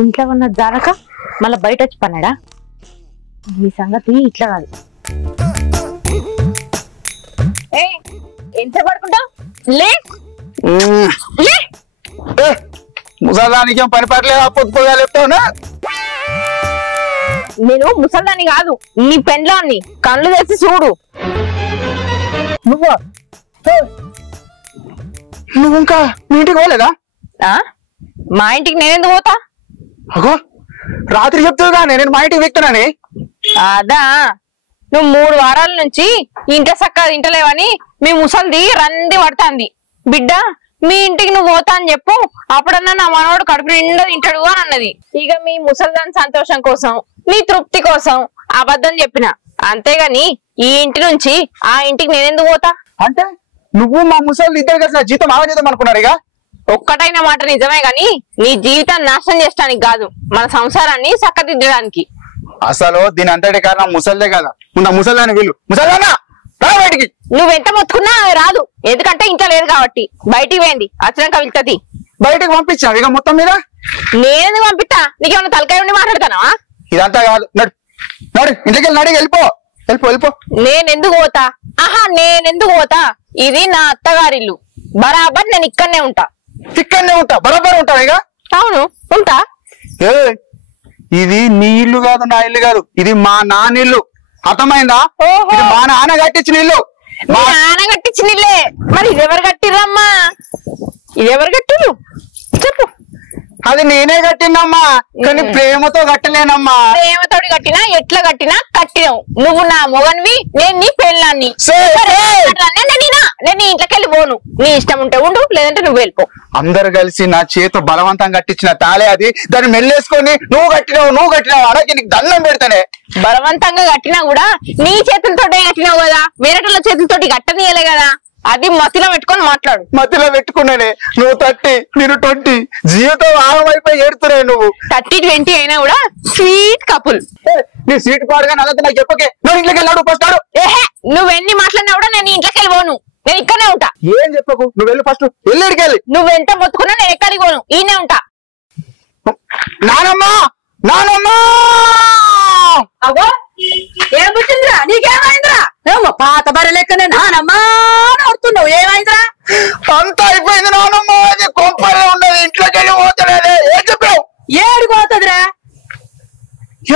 ఇంట్లో ఉన్న జానక మళ్ళీ బయట వచ్చి పన్నాడా? ఈ సంగతి ఇట్లా కాదు. ఎంత పడుకుంటావు? లే ముసలానికి ఏం పని పడలేదా? పొద్దుగా చెప్తావునా? నేను ముసల్దాన్ని కాదు, నీ పెండ్లాన్ని. కళ్ళు తెచ్చి చూడు. నువ్వు ఇంకా మీ ఇంటికి పోలేదా? మా ఇంటికి నేనెందుకు పోతా? అగో రాత్రి చెప్తావుగా నేను మా ఇంటికి వెక్తానని. అదా, నువ్వు 3 వారాల నుంచి ఇంట సక్క ఇంటలేవని మీ ముసల్ది రంది పడుతుంది. బిడ్డ మీ ఇంటికి నువ్వు పోతా అని చెప్పు, అప్పుడన్నా నా మనవాడు కడుపు నిండా తింటాడు అని అన్నది. ఇక మీ ముసల్దాని సంతోషం కోసం, నీ తృప్తి కోసం అబద్ధం చెప్పిన, అంతేగాని ఈ ఇంటి నుంచి ఆ ఇంటికి నేనెందుకు పోతా? అంటే నువ్వు మా ముసలి ఇద్దరు కలిసి జీతం ఆగజేద్దాం అనుకున్నారు. ఇక ఒక్కటైన మాట నిజమే గాని నీ జీవితాన్ని నాశనం చేయడానికి కాదు, మన సంసారాన్ని చక్కదిద్దడానికి. అసలు దీని అంతటి కారణం ముసల్దే కదా. ఉన్న ముసల్దాన్ని వీళ్ళు ముసల్దానా బయటికి. నువ్వెంత మొత్తుకున్నా రాదు, ఎందుకంటే ఇంట్లో లేదు కాబట్టి. బయటికి పోయింది, వచ్చినాక వెళ్తుంది. బయటకు పంపించావు ఇక మొత్తం మీద. నేనెందుకు పంపిస్తా? నీకేమన్నా తలకాయ ఉండి మాట్లాడతానా? ఇదంతా కాదు, నడు నడు ఇంటికి వెళ్ళి నడికి వెళ్ళిపో వెళ్ళిపో వెళ్ళిపో. నేనెందుకు పోతా? నేనెందుకు పోతా? ఇది నా అత్తగారిల్లు, బరాబర్ నేను ఇక్కడనే ఉంటా. ఇక్కడనే ఉంటా, బరాబర్ ఉంటావు ఇక. అవును ఉంటా. ఇది నీ ఇల్లు కాదు, నా ఇల్లు కాదు, ఇది మా నాన్న ఇల్లు. అర్థమైందా? ఇది మా నాన్న కట్టించిన ఇల్లు. మా నాన్న కట్టించిన ఇల్లే. మరి ఇదెవరు కట్టిర్రమ్మా? ఇదెవరు కట్టిరు చెప్పు. అది నేనే కట్టినమ్మా, కానీ ప్రేమతో కట్టలేనమ్మా. ప్రేమతోటి కట్టినా ఎట్లా కట్టినా కట్టినావు. నువ్వు నా మొగన్వి, నేను నీ పెళ్ళాన్ని. నేను నీ ఇంట్లోకి వెళ్ళి పోను. నీ ఇష్టం ఉంటే ఉండు, లేదంటే నువ్వు వెళ్ళిపో. అందరు కలిసి నా చేతో బలవంతం కట్టించిన తాళే అది. దాన్ని మెల్లేసుకొని నువ్వు కట్టినావు అడగ నీకు దండం పెడతానే. బలవంతంగా కట్టినా కూడా నీ చేతులతోటే కట్టినావు కదా, వేరేటోళ్ళ చేతులతోటి కట్టనీయలే కదా. అది మతిలో పెట్టుకొని మాట్లాడు. మతిలో పెట్టుకున్నానే. నువ్వు 30, నేను 20. జీవితం ఆగమైపోయి ఏడుతున్నావు నువ్వు. 30-20 అయినా కూడా స్వీట్ కపుల్. నీ సీట్ పాడుగా అలా నాకు చెప్పకే. నువ్వు ఇంట్లోకి వెళ్ళాడు ఫస్ట్. నువ్వెన్ని మాట్లాడినా కూడా నేను ఇంట్లోకి వెళ్ళి పోను, నేను ఇక్కడనే ఉంటా. ఏం చెప్పకు, నువ్వు వెళ్ళి ఫస్ట్. వెళ్ళిడికి వెళ్ళి నువ్వెంత మొత్తుకున్నా నేను ఎక్కడికి పోను, ఈయనే ఉంటా. నానమ్మా నానమ్మా. అగో ఏం పుట్టిందిరా? నీకేమైందిరా? ఏమో పాత బర్రె లెక్కనే నానమ్మా నడుతున్నావు. ఏమైందిరా? అంతా అయిపోయింది నానమ్మా. అది కొంపల్లో ఉండదు, ఇంట్లోకి వెళ్ళి పోతలేదే. ఏం చెప్పావు? ఏడికి పోతుందిరా?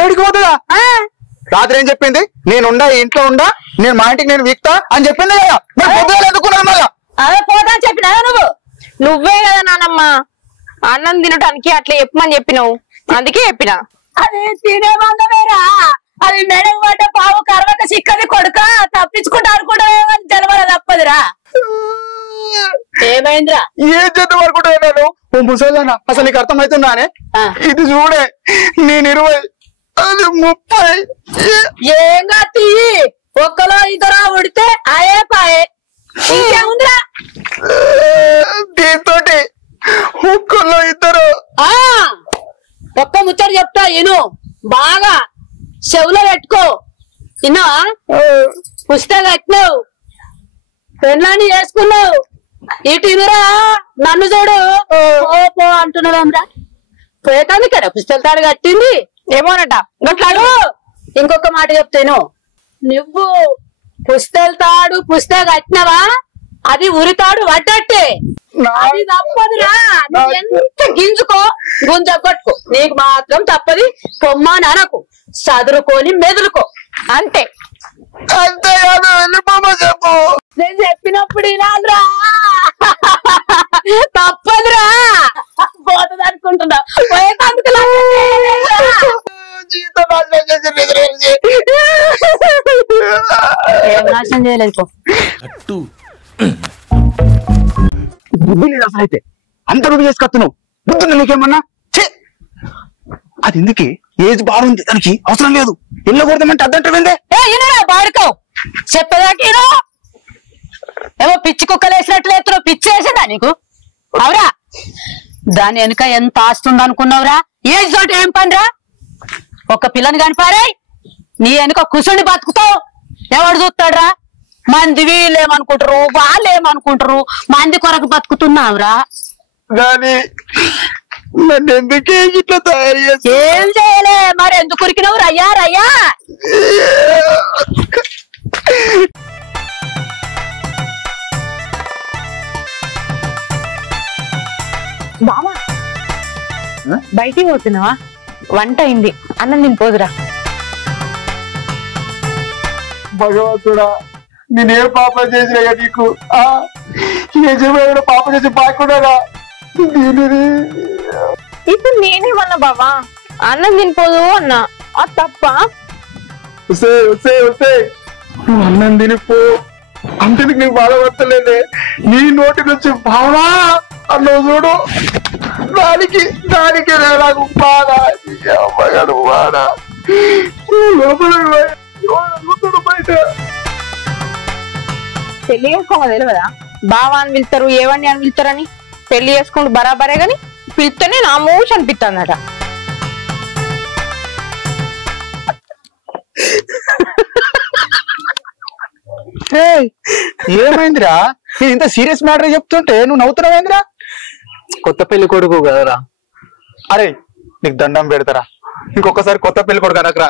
ఏడికి పోతుందా? రాత్రి ఏం చెప్పింది? నేనుండా ఇంట్లో ఉండా, నేను మా ఇంటికి నేను వీక్తా అని చెప్పింది కదా. మరి పొద్దుగా ఎందుకున్నాను మళ్ళా? అదే పోతా అని చెప్పినావా నువ్వు? నువ్వే కదా నానమ్మ అన్నం తినటానికి అట్లా చెప్పమని చెప్పినావు, అందుకే చెప్పినా. అది తినే మందమేరా. అది మెడకు పడ్డ పావు కరవక సిక్కది కొడుక, తప్పించుకుంటా అనుకుంటావేమని జలవల తప్పదురా. ఏమైందిరా? ఏం చేద్దాం అనుకుంటున్నాను? ఓ ముసలానా, అసలు నీకు అర్థమవుతుందానే? ఇది చూడే, నేను 20, అది 30. ఏం కాదు, ఒక్కలో ఇద్దరు ఉడితే అయే పాయే. ఇంకేముందిరా? దీంతో ఒక్కలో ఇద్దరు. ఒక్క ముచ్చట చెప్తా ఇను, బాగా చెవులో పెట్టుకో. ఇన్నా పుస్తకం కట్టినావు, పెళ్ళాన్ని చేసుకున్నావు. ఇటురా నన్ను చూడు, పో అంటున్నావేమ్రా. పోయేతాను కదా పుస్తకాలు తాడు కట్టింది ఏమోనట గట్లాడు. ఇంకొక మాట చెప్తాను, నువ్వు పుస్తకం కట్టినవా అది ఉరితాడు పడ్డట్టే. అది తప్పదురా. నువ్వు ఎంత గింజుకో గుంజగొట్టుకో, నీకు మాత్రం తప్పది. పొమ్మని అనకు, చదురుకొని మెదులుకో అంతే. అంతేకాదు వెళ్ళిపోమా చెప్పు. నేను చెప్పినప్పుడు వినాలిరా. తప్పదురా. పోతుంది అనుకుంటున్నా, పోయేందుకు ఏం నాశనం చేయలేదు. అసలు అయితే అంత నువ్వు చేసుకొస్తున్నావు. బుద్ధుంది నీకేమన్నా? అది ఎందుకే? ఏజ్ బాగుంది, దానికి అవసరం లేదు. ఎల్లో కొడదామంటే అద్దంటే బాడుకో చెప్పేదాకా ఏమో పిచ్చి కుక్కలు వేసినట్లు ఎత్తులో పిచ్చి వేసేదా నీకు? అవురా? దాని వెనుక ఎంత ఆస్తుంది అనుకున్నావురా? ఏజ్ తోటి ఏం పనిరా? ఒక పిల్లని కనిపారే నీ వెనుక కుసుండి బతుకుతావు. ఎవడు చూస్తాడురా? మంది వీళ్ళేమనుకుంటారు, వాళ్ళేమనుకుంటారు. మంది కొరకు బతుకుతున్నావురా. కానీ నన్ను ఎందుకే ఇట్లా తయారు చేస్తా? ఏం చేయలే మరి ఎందుకు ఉరికినవు రయ్యా రయ్యా? బావా బయటికి పోతున్నావా? వంట అయింది, అన్నం తినిపోదురా. భగవంతుడా, నేనే పాపం చేసినా నీకు? యజమాని పాపం చేసి బాగున్నారా? ఇప్పుడు నేనేమన్నా బావా, అన్నం తినిపోదు అన్నా, అది తప్ప? వస్తే వస్తే వస్తే నువ్వు అన్నం తినిపో అంటే నీకు బాధపడతలేదే. నీ నోటి నుంచి బావా అన్నావు చూడు, దానికి నాకు బాధ. అమ్మగాడు బాధ లోపల బయట. పెళ్లి చేసుకోవాలి తెలియదా? బావా అని పిలుస్తారు, ఏవని అని పిలుతారని. పెళ్లి చేసుకుంటూ బరాబరే గాని పిలిస్తేనే నా మూసి అనిపిస్తుందట. ఏమైందిరా? నేను ఇంత సీరియస్ మ్యాటర్ చెప్తుంటే నువ్వు నవ్వుతున్నావేందిరా? కొత్త పెళ్లి కొడుకు కదరా. అరే నీకు దండం పెడతారా, ఇంకొకసారి కొత్త పెళ్లి కొడుకు అనకరా.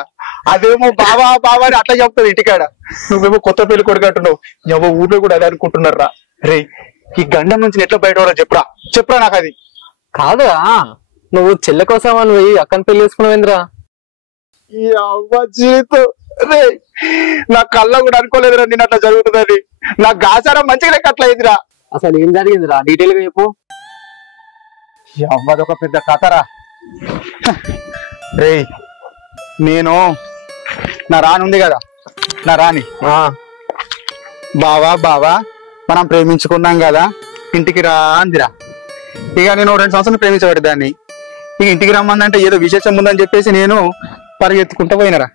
అదేమో బావా బావా అని అట్లా చెప్తుంది ఇంటికాడ, నువ్వేమో కొత్త పెళ్లి కొడుకు అంటున్నావు. ఎవో ఊళ్ళో కూడా అదే అనుకుంటున్నారా? రే ఈ గండం నుంచి ఎట్లా బయట చెప్పురా నాకు. అది కాదురా, నువ్వు చెల్లె కోసం అని పోయి అక్కని పెళ్లి చేసుకున్నావేంద్రా? ఈ అవ్వ జీవితం రే, నా కళ్ళ కూడా అనుకోలేదురా నేను అట్లా జరుగుతుందని. నా గాచారం మంచిగా లెక్క అట్లా అయిందిరా. అసలు ఏం జరిగిందిరా, డీటెయిల్ గా చెప్పు. ఈ అవ్వదొక పెద్ద కథరా. రే నేను నా రాణి ఉంది కదా, నా రాణి బావా మనం ప్రేమించుకున్నాం కదా, ఇంటికి రా అందిరా. ఇక నేను 2 సంవత్సరాలు ప్రేమించబడి దాన్ని. ఇక ఇంటికి రమ్మందంటే ఏదో విశేషం ఉందని చెప్పేసి నేను పరిగెత్తుకుంటూ పోయినరా.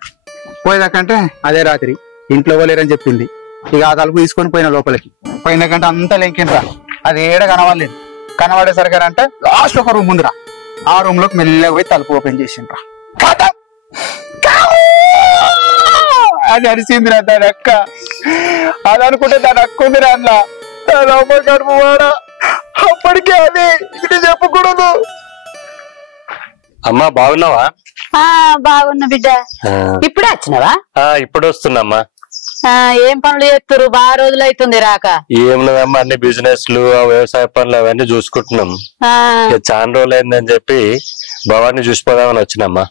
పోయేదాకంటే అదే రాత్రి ఇంట్లో పోలేరని చెప్పింది. ఇక ఆ తలుపు తీసుకొని పోయిన లోపలికి. పోయినాకంటే అంతా లెంకినరా, అది ఏడ కనవాలేదు. కనబడేసరికి అంటే లాస్ట్ ఒక రూమ్ ఉందిరా, ఆ రూమ్ లోకి మెల్లగా పోయి తలుపు ఓపెన్ చేసిండ్రా. అది అరిసిందిరా దాని అక్క. అది అనుకుంటే దాని అక్క ఉందిరా అట్లా. అప్పటికే అది ఇది చెప్పకూడదు. అమ్మా బాగున్నావా? బాగున్నా బిడ్డ. ఇప్పుడే వచ్చినావా? ఇప్పుడు వస్తున్నామ్మా. ఏం పనులు చేస్తారు? బాగా రోజులు అవుతుంది రాక. ఏం లేదమ్మా, అన్ని బిజినెస్లు వ్యవసాయ పనులు అవన్నీ చూసుకుంటున్నాం. చాలా రోజులు అయిందని చెప్పి భవాన్ని చూసిపోదామని వచ్చినమ్మా.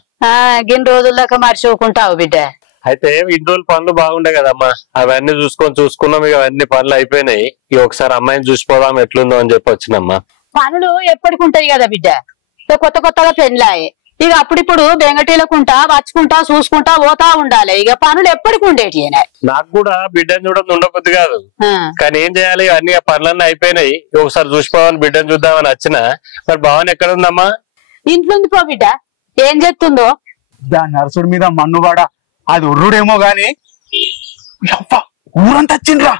గిన్ని రోజుల దాకా మర్చిపోకుంటావు బిడ్డ. అయితే ఇన్ని రోజులు పనులు బాగుండే కదమ్మా, అవన్నీ చూసుకున్నాం. ఇక అవన్నీ పనులు అయిపోయినాయి. ఇక ఒకసారి అమ్మాయిని చూసిపోదాం ఎట్లుందో అని చెప్పి వచ్చినమ్మా. పనులు ఎప్పటికుంటాయి కదా బిడ్డ, కొత్త కొత్తగా పెళ్ళాయి. ఇక అప్పుడిప్పుడు బెంగటీలకుంటా వచ్చుకుంటా చూసుకుంటా పోతా ఉండాలి. ఇక పనులు ఎప్పటికి ఉండేటి. నాకు కూడా బిడ్డను చూడడం ఉండకొద్ది కాదు, కానీ ఏం చేయాలి, అన్ని పనులన్నీ అయిపోయినాయి. ఒకసారి చూసిపోవాలని బిడ్డను చూద్దామని వచ్చిన. మరి భవన్ ఎక్కడ ఉందమ్మా? ఇంట్లో ఉంది పో బిడ్డ. ఏం చేస్తుందో దాని నరసుడి మీద మన్నువాడ అది ఉర్రుడేమో గాని ఊరంతా వచ్చిండ్రా.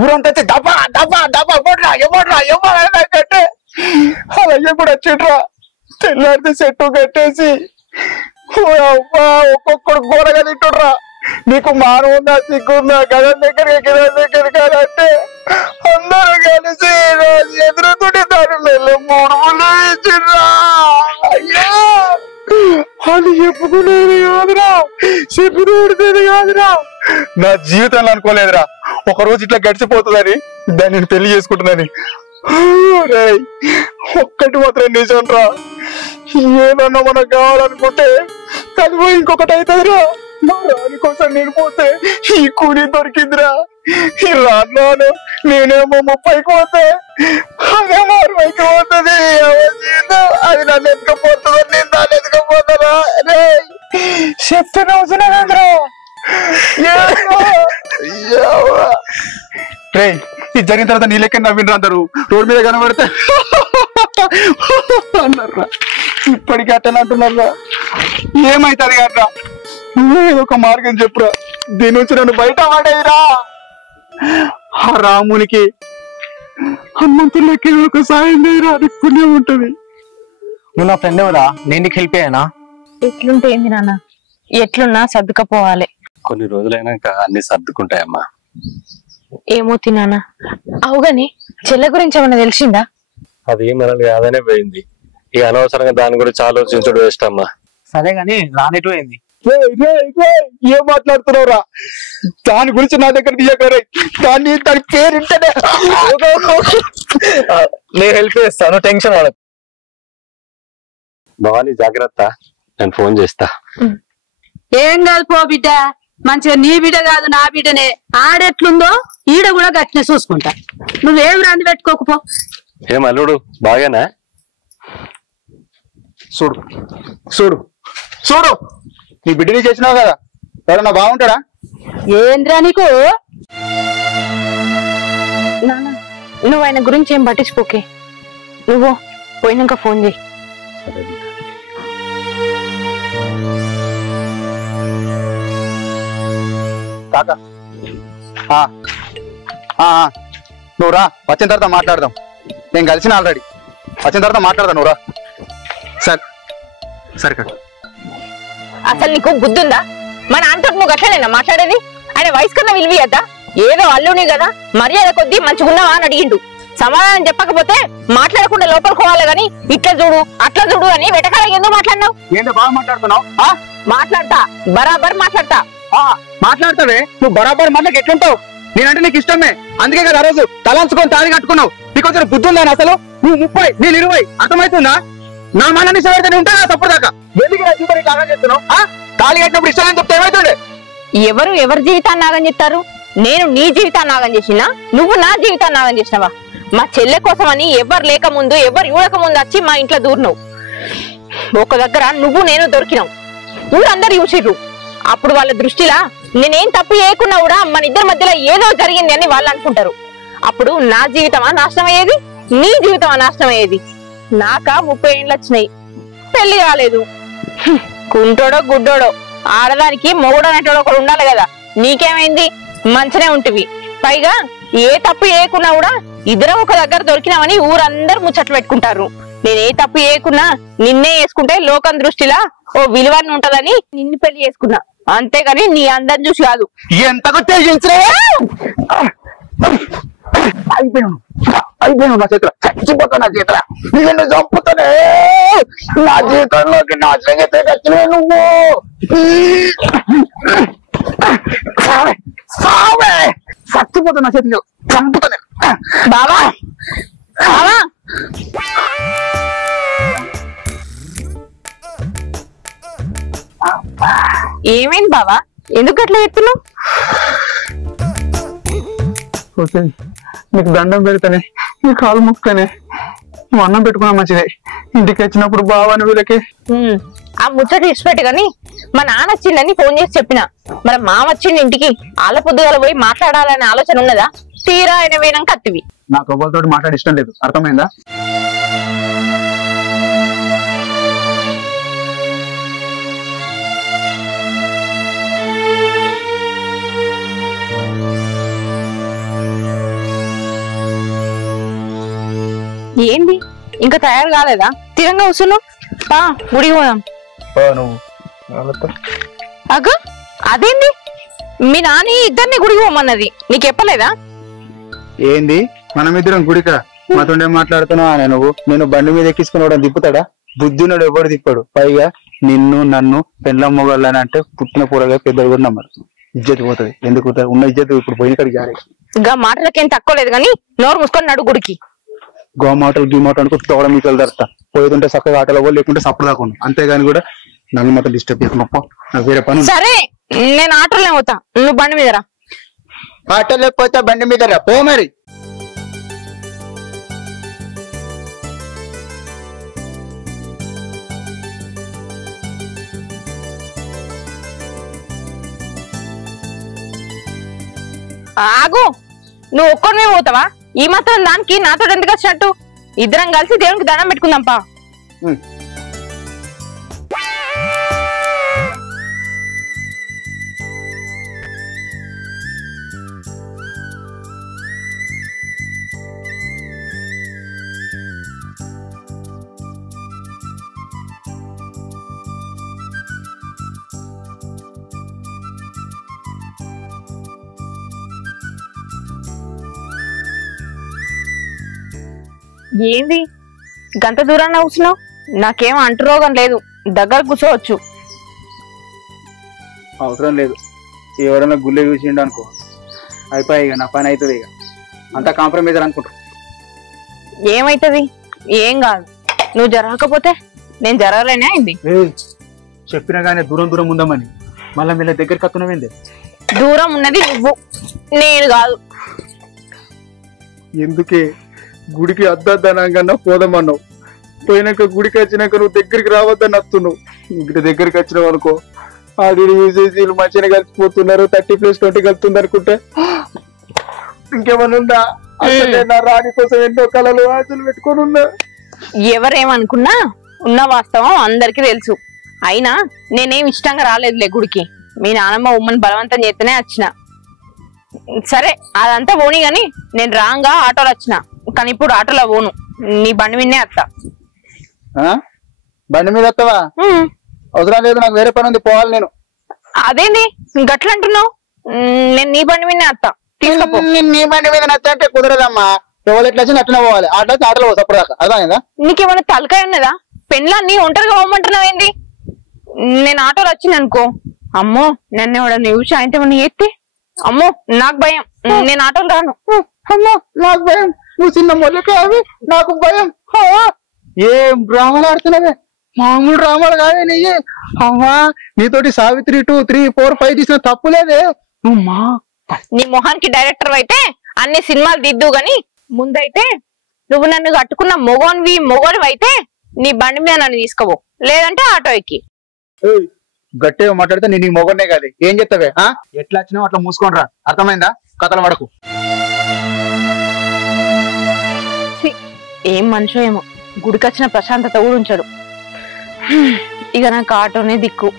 ఊరంతా వచ్చి దబ్బా దబ్బా దబ్బా ఎవడ్రా అంటే అలాగే కూడా వచ్చిండ్రా. తెల్లారితే చెట్టు కట్టేసి ఒక్కొక్కడు ఘోరగా తింటుడ్రా. నీకు మానం ఉందా, సిగ్గుందా, గదం దగ్గర కాదంటే అందరూ కలిసి ఎదురుతుంటే దాని మెల్ల 3 ముళ్ళు ఇచ్చిండ్రా. అయ్యా అది చెప్పుకునేది కాదురా, చెప్పుకునేది కాదురా. నా జీవితంలో అనుకోలేదురా ఒకరోజు ఇట్లా గడిచిపోతుందని, దాన్ని నేను పెళ్లి చేసుకుంటున్నాను. ఒక్కటి మాత్రం నిజం రా, ఏమన్నా మనకు కావాలనుకుంటే అది పోయి ఇంకొకటి అవుతుందిరా. మా రాని కోసం నేను పోతే ఈ కూలి దొరికిందిరా. ఈ రాను నేనేమో 30కి పోతే అదేమో 60కి పోతుంది. అది నన్ను ఎత్తుకపోతుందని నేను దాన్ని ఎత్తుకపోతారా? రే చెప్తున్న అవసరం కదరా. రే ఇది జరిగిన తర్వాత నీ లెక్క నవ్విండ్రు అందరు. రోడ్డు మీద కనబడితే అన్నారా, ఇప్పటికీ అట్టని అంటున్నారా. ఏమైతుంది కదరా, నువ్వే ఒక మార్గం చెప్పురా, దీని నుంచి నన్ను బయట పడేదిరా. ఆ రామునికి హనుమంతులకి ఒక సాయం చేయరా, అది పుణ్యం ఉంటది. నువ్వు నా ఫ్రెండ్ ఎవరా, నేను నీకు హెల్ప్ అయ్యానా? ఎట్లుంటే ఏంది నాన్న, ఎట్లున్నా సర్దుకపోవాలి. కొన్ని రోజులైనాక అన్ని సర్దుకుంటాయమ్మా. ఏమో తినానా. అవుగాని చెల్లె గురించి ఏమన్నా తెలిసిందా? అది మనల్ని కాదనే పోయింది. ఈ అనవసరంగా దాని గురించి ఆలోచించుడు వేస్ట్ అమ్మా. సరే గాని రానేటు అయింది. ఏం మాట్లాడుతున్నావురా? దాని గురించి నా దగ్గర తీయకరే, దాని పేరుంటేనే నేను హెల్ప్ చేస్తాను, టెన్షన్ పడకు. భవానీ జాగ్రత్త, నేను ఫోన్ చేస్తా. ఏం కాదు పో బిడ్డ, మంచిగా నీ బిడ్డ కాదు నా బిడ్డనే. ఆడెట్లుందో ఈడ కూడా గట్టినే చూసుకుంటా. నువ్వేం రాంది పెట్టుకోకపో. ఏం అల్లుడు బాగానా? చూడు చూడు చూడు, నీ బిడ్డని చేసినావు కదా, ఎవరన్నా బాగుంటాడా? ఏంద్రా నీకు? నాన్న నువ్వు ఆయన గురించి ఏం పట్టించుకోకే, నువ్వు పోయినాక ఫోన్ చేయి. కాకా నువ్వు రా, వచ్చిన తర్వాత మాట్లాడదాం. నేను కలిసిన ఆల్రెడీ, వచ్చిన తర్వాత మాట్లాడదాం. నువ్వు రా. సరే సరే కాక. అసలు నీకు బుద్ధి ఉందా? మా నాన్నతో నువ్వు గట్లనేనా మాట్లాడేది? ఆయన వయసు కన్నా విలువయ్యద్దా? ఏదో అల్లుని కదా, మర్యాద కొద్దీ మంచిగున్నావా అని అడిగిండు. సమాధానం చెప్పకపోతే మాట్లాడకుండా లోపలికోవాలి గాని ఇట్లా చూడు అట్లా చూడు అని వెటకాల ఎందుకు మాట్లాడినావు? ఏంటో బాగా మాట్లాడుతున్నావు? మాట్లాడతా, బరాబర్ మాట్లాడతా. మాట్లాడతావే నువ్వు, బరాబర్ మనకి ఎట్లుంటావు? నేనంటే నీకు ఇష్టమే, అందుకే కదా ఆ రోజు తలంచుకొని తాళి కట్టుకున్నావు. నీకు వచ్చిన బుద్ధి ఉందా అసలు? నువ్వు 30 నేను 20, అర్థమవుతుందా? నా మనని సేవైతే ఉంటా తప్పుడు దాకా ఎందుకు చేస్తున్నావు? తాళి కట్టినప్పుడు ఇష్టం అని చెప్తే ఏమైతుండే? ఎవరి జీవితాన్ని నాగం చెప్తారు? నేను నీ జీవితాన్ని నాగం చేసినా, నువ్వు నా జీవితాన్ని నాగం చేసినావా? మా చెల్లె కోసం అని ఎవరు లేక ముందు ఎవరు ఊడక ముందు వచ్చి మా ఇంట్లో దూరినావు. ఒక దగ్గర నువ్వు నేను దొరికినావు, ఊరందరూ చూసిర్రు. అప్పుడు వాళ్ళ దృష్టిలా నేనేం తప్పు చేయకున్నా కూడా మన ఇద్దరి మధ్యలో ఏదో జరిగింది అని వాళ్ళు అనుకుంటారు. అప్పుడు నా జీవితమా నాశనం అయ్యేది, నీ జీవితమా నాశనం అయ్యేది? నాకా 30 ఏళ్ళు వచ్చినాయి, పెళ్లి కాలేదు. కుంటోడో గుడ్డోడో ఆడదానికి మొగుడు అనేటోడు ఒకడు ఉండాలి కదా. నీకేమైంది? మంచినే ఉంటివి. పైగా ఏ తప్పు చేయకున్నా కూడా ఇద్దరం ఒక దగ్గర దొరికినామని ఊరందరూ ముచ్చట్లు పెట్టుకుంటారు. నేనే తప్పు చేయకున్నా నిన్నే చేసుకుంటే లోకం దృష్టిలా ఓ విలువని ఉంటదని నిన్ను పెళ్లి చేసుకున్నా, అంతేగాని నీ అందం చూసి కాదు. ఎంతకు తెగించలే అయిపోయాను నా చేతుల, చచ్చిపోతా నా చేతుల. నేను చంపుతానే, నా జీవితంలోకి నా సంగతే వచ్చిన నువ్వు చచ్చిపోతా నా చేతులు, చంపుతానే. బావా బావా ఏమైంది బావా? ఎందుకు అట్లా చెప్తున్నావు? ఓకే, నీకు దండం పెడతానే, నీ కాలు ముక్కనే. నువ్వు అన్నం పెట్టుకున్నా మంచిదే. ఇంటికి వచ్చినప్పుడు బావాని వీళ్ళకి ఆ ముచ్చట ఇచ్చిపెట్టు గాని మా నాన్న వచ్చిందని ఫోన్ చేసి చెప్పిన. మరి మామ వచ్చింది ఇంటికి, ఆల పొద్దుగాల పోయి మాట్లాడాలనే ఆలోచన ఉన్నదా? తీరా ఆయన పోయినాక అత్తివి. నాకు ఎవరితో మాట్లాడి ఇష్టం లేదు, అర్థమైందా? ఏంది ఇంకా తయారు కాలేదా? తిరంగా వస్తున్నావు, గుడి పోదాం. అగ అదేంది, మీ నాని ఇద్దరిని గుడికి పోమన్నది, నీకు చెప్పలేదా? ఏంది మనమిద్దరం గుడిక? మాతోనే మాట్లాడుతున్నావు నువ్వు? నేను బండి మీద ఎక్కించుకుని తిప్పుతాడా? బుద్ధినోడు ఎవడు తిప్పాడు? పైగా నిన్ను నన్ను పెండ్లం మొగళ్ళని అంటే పుట్టిన పూరగా పెద్దలు కూడా నమ్మరు. ఇజ్జత్ పోతుంది. ఎందుకు ఉన్న ఇజ్జత్ ఇప్పుడు పోయిన కాడికి జారే. ఇంకా మాటలకేం తక్కువ లేదు కానీ నోరు మూసుకొని నడు గుడికి. గో మాటలు గీ మాట అనుకో తోడ మీకలు దడతా. పోయేదంటే చక్కగా ఆటలో పో, లేకుంటే సప్పుడు కాకుండా. అంతేగాని కూడా నన్ను మాత్రం డిస్టర్బ్ చేయకుండా నాకు వేరే పని. సరే నేను ఆటోలోనే పోతా, నువ్వు బండి మీద రా. ఆటో లేకపోతే బండి మీద రా పో మరి. ఆగు, నువ్వు ఒక్కడినే పోతావా? ఈ మాత్రం దానికి నాతో ఎందుకు వచ్చినట్టు? ఇద్దరం కలిసి దేవునికి దండం పెట్టుకుందాంపా. ఏంది గంట దూరాన్ని కూర్చున్నావు? నాకేం అంటురోగం లేదు, దగ్గర కూర్చోవచ్చు. అవసరం లేదు, ఎవరైనా గుళ్ళే చూసిండు అనుకో అయిపోయి ఇక నా పని అవుతుంది. ఇక అంతా కాంప్రమైజ్ అనుకుంటారు. ఏమైతుంది? ఏం కాదు. నువ్వు జరగకపోతే నేను జరగలేనే అయింది. చెప్పినా కానీ దూరం దూరం ఉందామని మళ్ళీ వీళ్ళ దగ్గరికి వస్తున్నావేంది? దూరం ఉన్నది నువ్వు, నేను కాదు. ఎందుకే గుడికి అద్దద్దనంగా పోదామన్నావు, పోయినాక గుడికి వచ్చినాక నువ్వు దగ్గరికి రావద్దని వస్తున్నావు. ఇంటి దగ్గరికి వచ్చినావు అనుకో ఆడి వీళ్ళు మంచిగా కలిసిపోతున్నారు, 30+20 కలుతుంది అనుకుంటే ఇంకేమన్నా ఉందా? నా రాణి కోసం ఎన్నో కళలు ఆశలు పెట్టుకొని ఉన్నా. ఎవరేమనుకున్నా ఉన్న వాస్తవం అందరికి తెలుసు. అయినా నేనేం ఇష్టంగా రాలేదులే గుడికి. మీ నాన్నమ్మ ఉమ్మని బలవంతం చేస్తేనే వచ్చిన. సరే అదంతా పోనీ గాని నేను రాంగా ఆటోలో వచ్చిన, కానీ ఇప్పుడు ఆటోలో పోను, నీ బండి మీదనే వస్తా. బండి మీద వస్తావా? అవసరం లేదు, నాకు వేరే పని ఉంది, పోవాలి నేను. అదేంది గట్ల అంటున్నావు? నేను నీ బండి మీదనే వస్తా, తీసుకోపో. నీ బండి మీద నచ్చంటే కుదరదమ్మా. ఎవరు ఎట్లా వచ్చి అట్లా పోవాలి, ఆటో ఆటలో పోతా దాకా. అర్థమైందా? నీకేమైనా తలకాయ ఉన్నదా? పెళ్ళాన్ని ఒంటరిగా పోమంటున్నావు ఏంది? నేను ఆటోలో వచ్చింది అనుకో, అమ్మో నన్ను ఎవడన్నా చూసి ఆయనతో ఎత్తి, అమ్మో నాకు భయం, నేను ఆటోలు రాను. అమ్మో నాకు భయం, నువ్వు చిన్న మొలక అవి నాకు భయం. ఏం డ్రామాలు ఆడుతున్నావే, మామూలు డ్రామాలు కాదే నెయ్యి. అమ్మా నీతోటి సావిత్రి 2, 3, 4, 5 తీసిన తప్పులేదే. నువ్వు నీ మొహానికి డైరెక్టర్ అయితే అన్ని సినిమాలు దిద్దు గాని, ముందైతే నువ్వు నన్ను కట్టుకున్న మొగోనివి అయితే నీ బండి మీద నన్ను తీసుకోవు, లేదంటే ఆటో ఎక్కి. గట్టిగా మాట్లాడితే నేను నీ మొగనే కాదు. ఏం చెప్తావే? ఎట్లా వచ్చినావు అట్లా మూసుకొని రా. అర్థమైందా? కథలు పడకు. ఏం మనిషో ఏమో, గుడికి వచ్చిన ప్రశాంతత కూడా ఉంచాడు. ఇక నాకు ఆటోనే దిక్కు.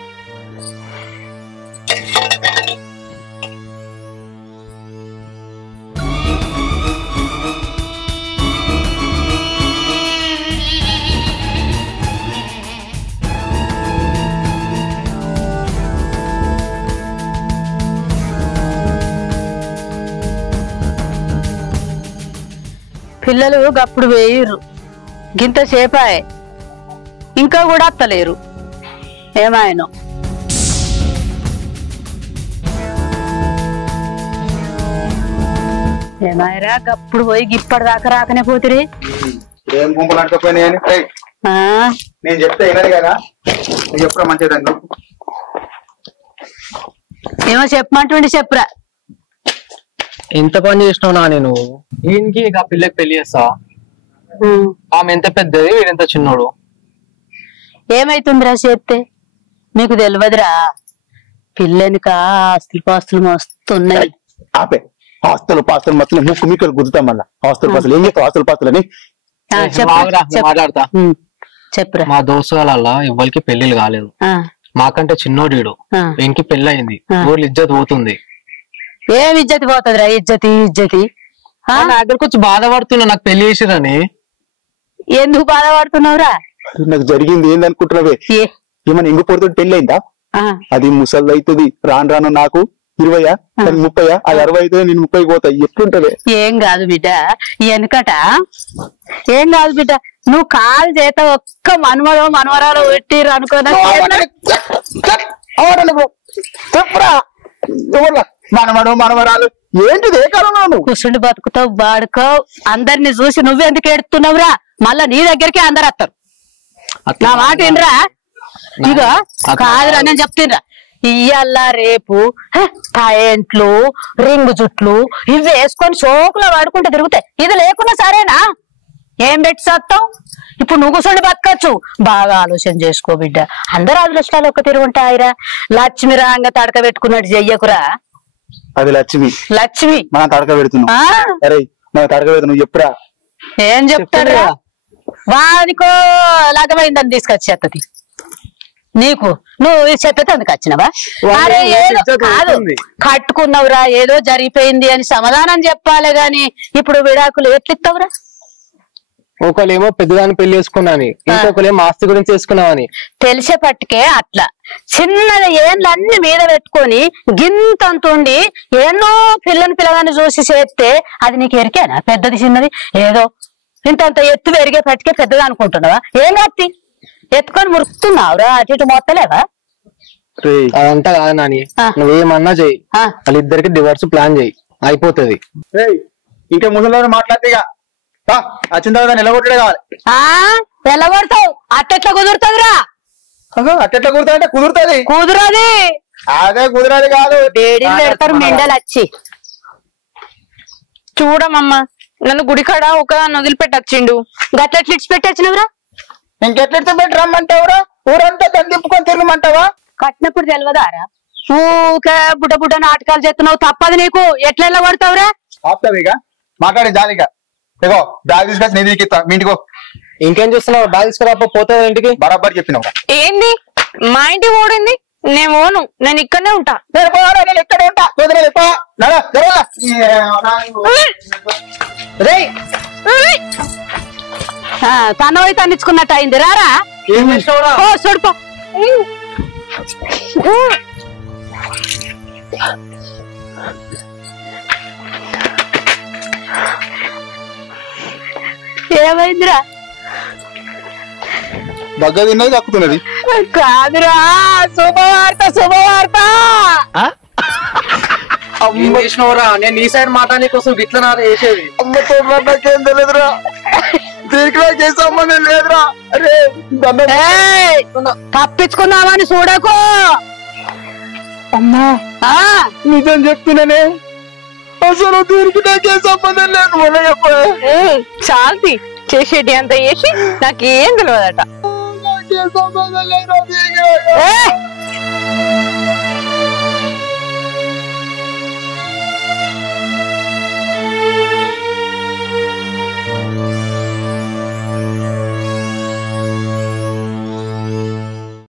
పిల్లలు గప్పుడు వేయరు, గింత సేపాయే ఇంకా కూడా అత్తలేరు. ఏమాయనో ఏమాయరా గప్పుడు పోయి గిప్పటిదాకా రాకనే పోతిరి. ఏం గుంపులు అంటుకోపోయినాయని నేను చెప్తే వినదు కదా, నేను చెప్పురా మంచిదండి. ఏమో చెప్పమంటుండి చెప్పురా. ఎంత పని చేసినావు నా నేను? ఈయనకి ఆ పిల్లకి పెళ్లి చేస్తా. ఆమె ఎంత పెద్దది, వీడెంత చిన్నోడు. ఏమైతుందిరా చేస్తే? నీకు తెలియదురా, పిల్లనిక ఆస్తులు పాస్తులు మస్తున్నాయి. ఆపే, ఆస్తులు పాస్తులు మొత్తం ముక్కు మీకు గుద్దుతాం. మళ్ళా ఆస్తులు పాస్తులు ఏం చెప్తావు? ఆస్తులు పాస్తులు అని మాట్లాడతా. చెప్పురా. మా దోస్తుల ఇవ్వరికి పెళ్లిళ్ళు కాలేదు, మాకంటే చిన్నోడు వీడు. ఈయనకి పెళ్లి అయింది, ఊర్లో ఇజ్జత్ పోతుంది. ఏం ఇజ్జతి పోతుందిరా? ఇజ్జతి నా దగ్గరకు వచ్చి బాధపడుతున్నా నాకు పెళ్లి చేసిరని. ఎందుకు బాధపడుతున్నావురా? నాకు జరిగింది ఏందనుకుంటున్నావే? ఏమన్నా ఇంగు పొడుతుంది పెళ్లి అయిందా? అది ముసలి అవుతుంది. రాను రాను నాకు 20, 30, అది 60 అయితే నేను 30 పోతా. ఎట్లుంటది? ఏం కాదు బిడ్డ, వెనకట ఏం కాదు బిడ్డ. నువ్వు కాలు చేత ఒక్క మనవరాలు పెట్టిరు అనుకున్నా. మనవరాలు ఏంటిది? ఏ కాలంలో కూర్చుండి బతుకుతావు, బాడుకోవు. అందరిని చూసి నువ్వెందుకు ఎడుతున్నావురా? మళ్ళా నీ దగ్గరికి అందరు వస్తారు. నా మాట ఏంట్రా? ఇక కాదురా, నేను చెప్తున్నా. ఇయ్యాల రేపు పాయింట్లు, రింగు జుట్లు ఇవి వేసుకొని సోకులో వాడుకుంటే తిరుగుతాయి. ఇది లేకున్నా సరేనా? ఏం పెట్టి సత్తావు? ఇప్పుడు నువ్వు కూర్చొని బతకచ్చు. బాగా ఆలోచన చేసుకో బిడ్డ. అందరు అదృష్టాలు ఒక్క తిరుగుంటాయిరా. లక్ష్మి రాంగ తడక పెట్టుకున్నట్టు చెయ్యకురా. అది లక్ష్మి మనం తడక పెడుతున్నాం. అరే మనం తడక పెడుతున్నావు, చెప్పురా. ఏం చెప్తాడు? వానికో లగమైందని తీసుకొచ్చేత్తది నీకు. నువ్వు చెప్పేది అందుకు వచ్చినవా? అరే ఏదో కాదు, కట్టుకున్నావురా, ఏదో జరిగిపోయింది అని సమాధానం చెప్పాలి గాని ఇప్పుడు విడాకులు ఎట్లిస్తావురా? ఒకళ్ళేమో పెద్దదాన్ని పెళ్లి చేసుకున్నాని, ఇంకొకరేమో ఆస్తి గురించి చేసుకున్నావని. తెలిసేపట్టుకే అట్లా చిన్నగా ఏండ్లన్నీ మీద పెట్టుకొని గింతంతుండి ఎన్నో పిల్లగాని చూసి చేస్తే అది నీకు ఎరికేనా? పెద్దది చిన్నది ఏదో ఇంతంత ఎత్తు పెరిగేపట్టుకే పెద్దది అనుకుంటున్నావా? ఏం కత్తి ఎత్తుకొని మురుకుతున్నావురా అటు ఇటు మొత్తలేవా అదంతా కాదు నాని, నువ్వేమన్నా చెయ్యి, వాళ్ళిద్దరికి డివోర్స్ ప్లాన్ చెయ్యి, అయిపోతుంది. ఇంకా ముసలి మాట్లాడితే వచ్చిన తర్వాత నిలబొట్టడే కావాలి. నిలబడతావు అట్టెట్లా కుదురుతుందిరా? అట్టెట్లా కుదురుతా అంటే కుదురుతుంది. కుదురది అదే కుదరది కాదు, వేడిలు పెడతారు మెండలు వచ్చి. చూడమమ్మా, నన్ను గుడికాడ ఒకదాన్ని వదిలిపెట్టచ్చిండు. గట్లెట్లు ఇడిచిపెట్టచ్చినవురా? ఇంకెట్లెట్టు పెట్టి రమ్మంటావురా? ఊరంతా దాన్ని తిప్పుకొని తిరగమంటావా? కట్టినప్పుడు తెలియదారా? ఊకే బుడ్డ బుడ్డ నాటకాలు చేస్తున్నావు, తప్పదు నీకు. ఎట్లా కొడతావురా? ఆపుతావిగా మాట్లాడి జాలిగా. ఇగో బ్యాగ్ తీసుకొచ్చి నేను నీకు మీ ఇంటికో. ఇంకేం చూస్తున్నావు? బ్యాగ్ తీసుకురా పోతావు ఇంటికి. బరాబర్ చెప్పినావు. ఏంది మా ఇంటికి ఓడింది? నేను ఓను, నేను ఇక్కడనే ఉంటా. నేను ఎక్కడే ఉంటా. తన పోయి తన్నించుకున్నట్టు అయింది. రారా చూడుకో. ఏమైందిరా? దగ్గర తిన్నది దక్కుతున్నది. కాదురా, శుభవార్త శుభవార్త. చేసినవరా? నేను ఈ సైడ్ మాట నీకోసం గిట్ల నాది వేసేది. అమ్మతో నాకేం తెలియదురా, దీనికి నాకే సంబంధం లేదురా. అరే తప్పించుకున్నావని చూడకు. అమ్మా నిజం చెప్తున్నానే, అసలు దీనికి నాకేం సంబంధం లేదు. మొన్న చెప్పే చాల్తి చేసేటి అంత చేసి నాకేం తెలియదట. నాకేం సంబంధం లేదు.